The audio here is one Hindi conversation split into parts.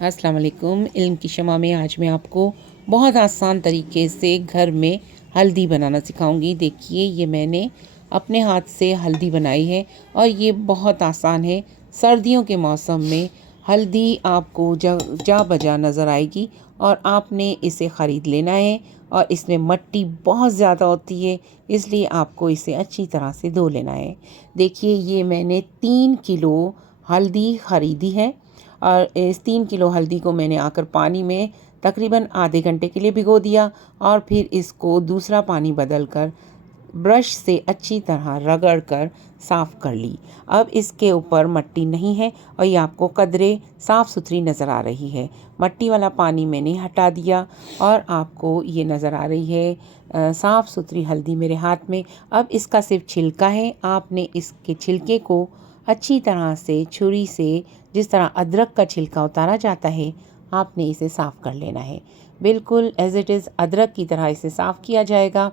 अस्सलाम वालेकुम। इल्म की शमा में आज मैं आपको बहुत आसान तरीके से घर में हल्दी बनाना सिखाऊंगी। देखिए, ये मैंने अपने हाथ से हल्दी बनाई है और ये बहुत आसान है। सर्दियों के मौसम में हल्दी आपको जा बजा नज़र आएगी और आपने इसे ख़रीद लेना है। और इसमें मिट्टी बहुत ज़्यादा होती है, इसलिए आपको इसे अच्छी तरह से धो लेना है। देखिए, ये मैंने 3 किलो हल्दी ख़रीदी है और इस 3 किलो हल्दी को मैंने आकर पानी में तकरीबन आधे घंटे के लिए भिगो दिया और फिर इसको दूसरा पानी बदल कर ब्रश से अच्छी तरह रगड़ कर साफ़ कर ली। अब इसके ऊपर मिट्टी नहीं है और ये आपको कदरे साफ़ सुथरी नज़र आ रही है। मिट्टी वाला पानी मैंने हटा दिया और आपको ये नज़र आ रही है साफ़ सुथरी हल्दी मेरे हाथ में। अब इसका सिर्फ छिलका है। आपने इसके छिलके को अच्छी तरह से छुरी से, जिस तरह अदरक का छिलका उतारा जाता है, आपने इसे साफ़ कर लेना है। बिल्कुल एज़ इट इज़ अदरक की तरह इसे साफ़ किया जाएगा।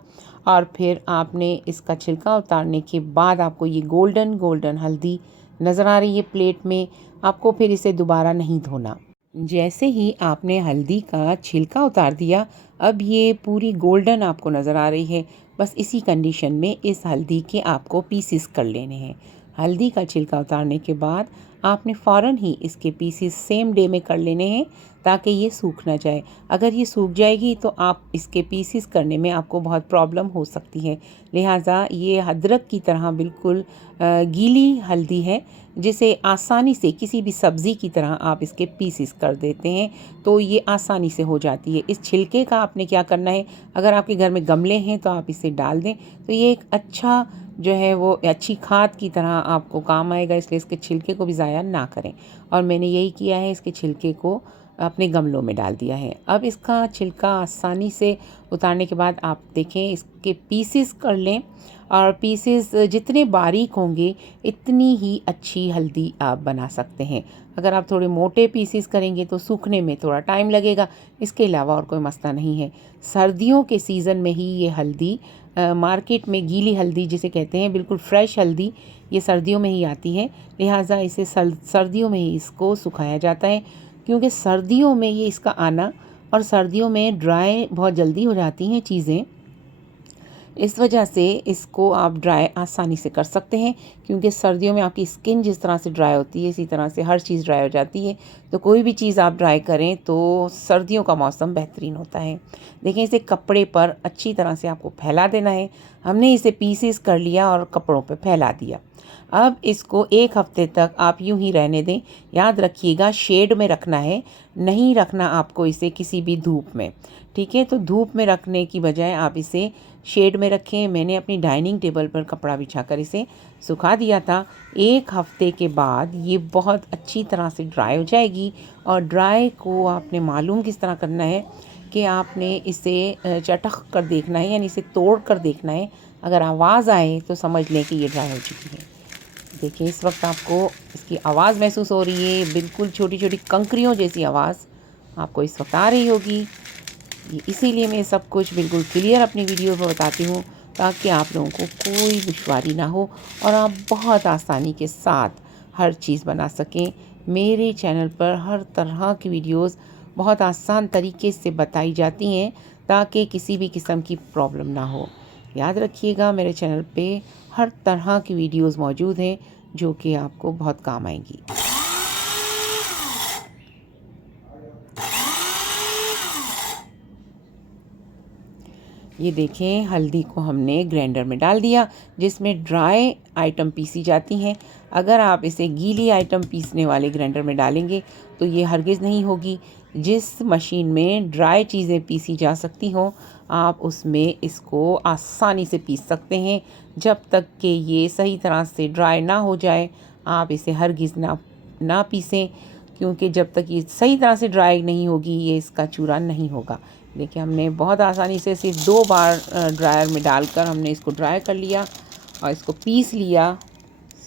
और फिर आपने इसका छिलका उतारने के बाद आपको ये गोल्डन गोल्डन हल्दी नज़र आ रही है प्लेट में। आपको फिर इसे दोबारा नहीं धोना। जैसे ही आपने हल्दी का छिलका उतार दिया, अब ये पूरी गोल्डन आपको नज़र आ रही है। बस इसी कंडीशन में इस हल्दी के आपको पीसेस कर लेने हैं। हल्दी का छिलका उतारने के बाद आपने फ़ौरन ही इसके पीसेस सेम डे में कर लेने हैं ताकि ये सूख ना जाए। अगर ये सूख जाएगी तो आप इसके पीसेस करने में आपको बहुत प्रॉब्लम हो सकती है। लिहाजा ये अदरक की तरह बिल्कुल गीली हल्दी है, जिसे आसानी से किसी भी सब्ज़ी की तरह आप इसके पीसेस कर देते हैं तो ये आसानी से हो जाती है। इस छिलके का आपने क्या करना है, अगर आपके घर में गमले हैं तो आप इसे डाल दें, तो ये एक अच्छा जो है वो अच्छी खाद की तरह आपको काम आएगा। इसलिए इसके छिलके को भी ज़ाया ना करें। और मैंने यही किया है, इसके छिलके को अपने गमलों में डाल दिया है। अब इसका छिलका आसानी से उतारने के बाद आप देखें, इसके पीसेस कर लें और पीसेस जितने बारीक होंगे इतनी ही अच्छी हल्दी आप बना सकते हैं। अगर आप थोड़े मोटे पीसेस करेंगे तो सूखने में थोड़ा टाइम लगेगा। इसके अलावा और कोई मसला नहीं है। सर्दियों के सीज़न में ही ये हल्दी मार्केट में गीली हल्दी जिसे कहते हैं, बिल्कुल फ्रेश हल्दी, ये सर्दियों में ही आती है। लिहाजा इसे सर्दियों में ही इसको सुखाया जाता है, क्योंकि सर्दियों में ये इसका आना, और सर्दियों में ड्राई बहुत जल्दी हो जाती हैं चीज़ें, इस वजह से इसको आप ड्राई आसानी से कर सकते हैं। क्योंकि सर्दियों में आपकी स्किन जिस तरह से ड्राई होती है, इसी तरह से हर चीज़ ड्राई हो जाती है। तो कोई भी चीज़ आप ड्राई करें तो सर्दियों का मौसम बेहतरीन होता है। देखें, इसे कपड़े पर अच्छी तरह से आपको फैला देना है। हमने इसे पीसेस कर लिया और कपड़ों पर फैला दिया। अब इसको 1 हफ़्ते तक आप यूं ही रहने दें। याद रखिएगा, शेड में रखना है, नहीं रखना आपको इसे किसी भी धूप में। ठीक है, तो धूप में रखने की बजाय आप इसे शेड में रखें। मैंने अपनी डाइनिंग टेबल पर कपड़ा बिछाकर इसे सुखा दिया था। 1 हफ़्ते के बाद ये बहुत अच्छी तरह से ड्राई हो जाएगी। और ड्राई को आपने मालूम किस तरह करना है कि आपने इसे चटक कर देखना है, यानी इसे तोड़ कर देखना है। अगर आवाज़ आए तो समझ लें कि ये ड्राई हो चुकी है। देखिए, इस वक्त आपको इसकी आवाज़ महसूस हो रही है, बिल्कुल छोटी छोटी कंकरियों जैसी आवाज़ आपको इस वक्त आ रही होगी। इसीलिए मैं सब कुछ बिल्कुल क्लियर अपनी वीडियो में बताती हूँ, ताकि आप लोगों को कोई दुश्वारी ना हो और आप बहुत आसानी के साथ हर चीज़ बना सकें। मेरे चैनल पर हर तरह की वीडियोस बहुत आसान तरीके से बताई जाती हैं, ताकि किसी भी किस्म की प्रॉब्लम ना हो। याद रखिएगा, मेरे चैनल पे हर तरह की वीडियोस मौजूद हैं जो कि आपको बहुत काम आएंगी। ये देखें, हल्दी को हमने ग्राइंडर में डाल दिया, जिसमें ड्राई आइटम पीसी जाती हैं। अगर आप इसे गीली आइटम पीसने वाले ग्राइंडर में डालेंगे तो ये हरगिज़ नहीं होगी। जिस मशीन में ड्राई चीज़ें पीसी जा सकती हों, आप उसमें इसको आसानी से पीस सकते हैं। जब तक कि ये सही तरह से ड्राई ना हो जाए, आप इसे हरगिज़ ना पीसें, क्योंकि जब तक ये सही तरह से ड्राई नहीं होगी, ये इसका चूरा नहीं होगा। देखिए, हमने बहुत आसानी से सिर्फ 2 बार ड्रायर में डालकर हमने इसको ड्राई कर लिया और इसको पीस लिया।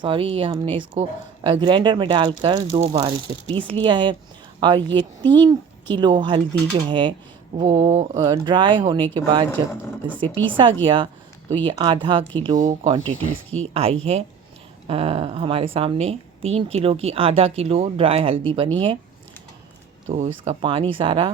सॉरी, ये हमने इसको ग्राइंडर में डालकर 2 बार इसे पीस लिया है। और ये 3 किलो हल्दी जो है वो ड्राई होने के बाद जब इसे पीसा गया तो ये आधा किलो क्वांटिटी इसकी आई है। हमारे सामने 3 किलो की आधा किलो ड्राई हल्दी बनी है। तो इसका पानी सारा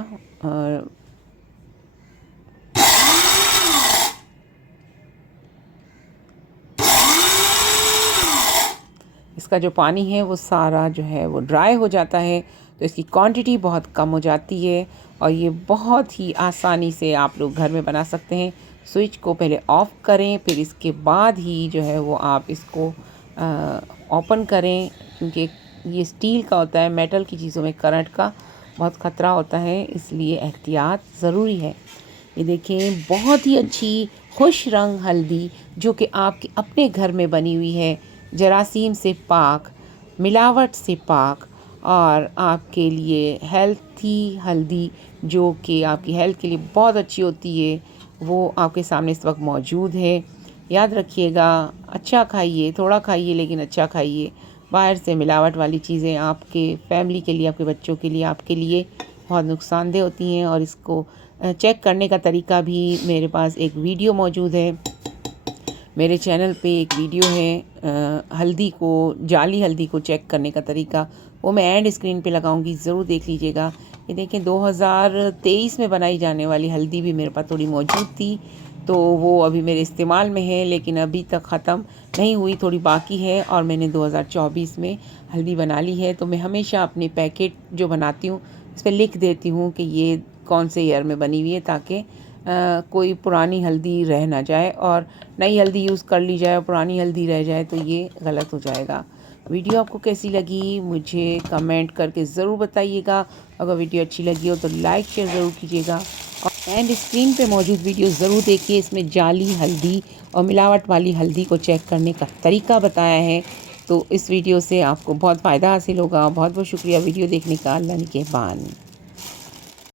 इसका जो पानी है वो सारा जो है वो ड्राई हो जाता है, तो इसकी क्वांटिटी बहुत कम हो जाती है और ये बहुत ही आसानी से आप लोग घर में बना सकते हैं। स्विच को पहले ऑफ़ करें, फिर इसके बाद ही जो है वो आप इसको ओपन करें, क्योंकि ये स्टील का होता है, मेटल की चीज़ों में करंट का बहुत ख़तरा होता है, इसलिए एहतियात ज़रूरी है। ये देखें, बहुत ही अच्छी खुश रंग हल्दी जो कि आपके अपने घर में बनी हुई है, जरासीम से पाक, मिलावट से पाक और आपके लिए हेल्थी हल्दी जो कि आपकी हेल्थ के लिए बहुत अच्छी होती है, वो आपके सामने इस वक्त मौजूद है। याद रखिएगा, अच्छा खाइए, थोड़ा खाइए लेकिन अच्छा खाइए। बाहर से मिलावट वाली चीज़ें आपके फैमिली के लिए, आपके बच्चों के लिए, आपके लिए बहुत नुकसानदेह होती हैं। और इसको चेक करने का तरीका भी मेरे पास एक वीडियो मौजूद है, मेरे चैनल पे एक वीडियो है हल्दी को, जाली हल्दी को चेक करने का तरीका, वो मैं एंड स्क्रीन पे लगाऊंगी, ज़रूर देख लीजिएगा। ये देखें, 2023 में बनाई जाने वाली हल्दी भी मेरे पास थोड़ी मौजूद थी, तो वो अभी मेरे इस्तेमाल में है, लेकिन अभी तक ख़त्म नहीं हुई, थोड़ी बाकी है और मैंने 2024 में हल्दी बना ली है। तो मैं हमेशा अपने पैकेट जो बनाती हूँ इस पर लिख देती हूँ कि ये कौन से ईयर में बनी हुई है, ताकि कोई पुरानी हल्दी रह ना जाए और नई हल्दी यूज़ कर ली जाए और पुरानी हल्दी रह जाए तो ये गलत हो जाएगा। वीडियो आपको कैसी लगी मुझे कमेंट करके ज़रूर बताइएगा। अगर वीडियो अच्छी लगी हो तो लाइक शेयर ज़रूर कीजिएगा और एंड स्क्रीन पे मौजूद वीडियो ज़रूर देखिए, इसमें जाली हल्दी और मिलावट वाली हल्दी को चेक करने का तरीका बताया है। तो इस वीडियो से आपको बहुत फ़ायदा हासिल होगा। बहुत बहुत शुक्रिया वीडियो देखने का। अल्लाह निगहबान।